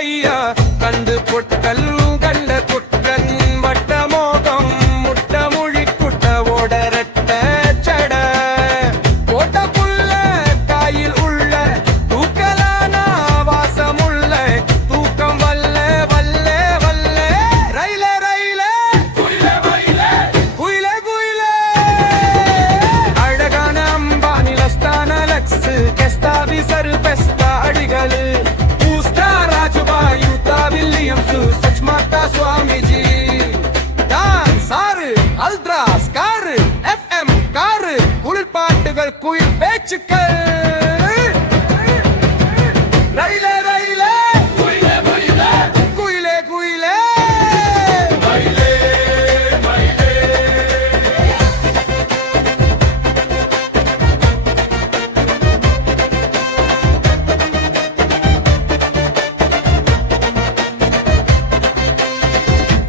ஐயா கண்டு பொட்டல் கண்ட குட்டன் வட்ட மோகம் முட்ட மொழி குட்ட ஓடரட்ட சட போட்ட புல்ல காயில் உள்ள தூக்கலான வாசமுள்ள தூக்கம் வல்ல வல்ல வல்ல ரயில ரயில குயில குயில அழகான அம்பா நிலஸ்தான லக்ஸ் கெஸ்தா விசரு பெஸ்தா அடிகளு சச் மாட்டா சுவாமிஜி சாரு அல்ட்ராஸ் காரு FM காரு குளிர் பாட்டுகள் குயில் பேச்சுக்கள் ரயிலே ரயிலே குயிலே குயிலே குயிலே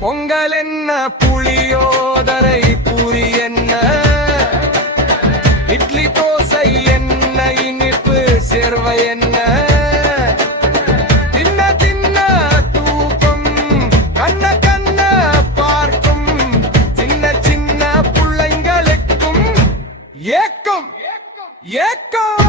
பொங்கல் என்ன புளியோதரை பூரி என்ன இட்லி தோசை என்ன இனிப்பு சேர்வை என்ன தின்ன தின்ன தூக்கம் கண்ண கண்ண பார்க்கும் சின்ன சின்ன பிள்ளைங்களுக்கும் ஏக்கம் ஏக்கம்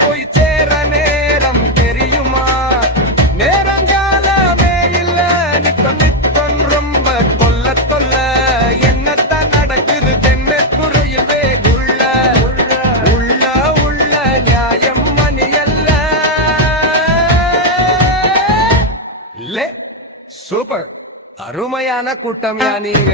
போய் சேர நேரம் தெரியுமா நேரங்காலமே இல்ல நித்தம் நித்தம் ரொம்ப தொல்ல தொல்ல என்னத்தான் நடக்குது தென்னத்துறையில் வேகுள்ள உள்ள உள்ள நியாயம் மணியல்ல சூப்பர் அருமையான கூட்டம் யா நீங்க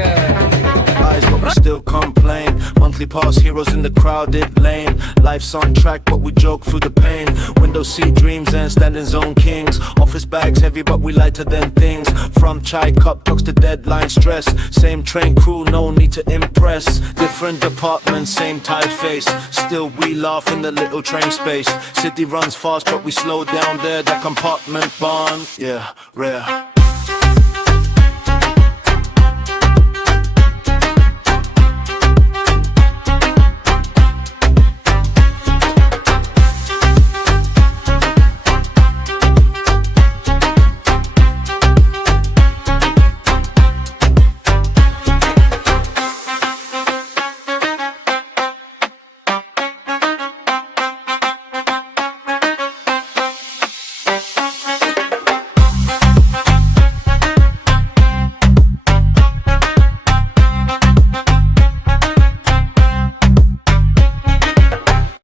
but we still complain. Monthly pass heroes in the crowded lane. Life's on track but we joke through the pain. Window seat dreams and standing zone kings. Office bags heavy but we lighter than things. From chai cup talks to deadline stress. Same train crew, no need to impress. Different departments, same tired face. Still we laugh in the little train space. City runs fast but we slow down there. That compartment bond, yeah, rare.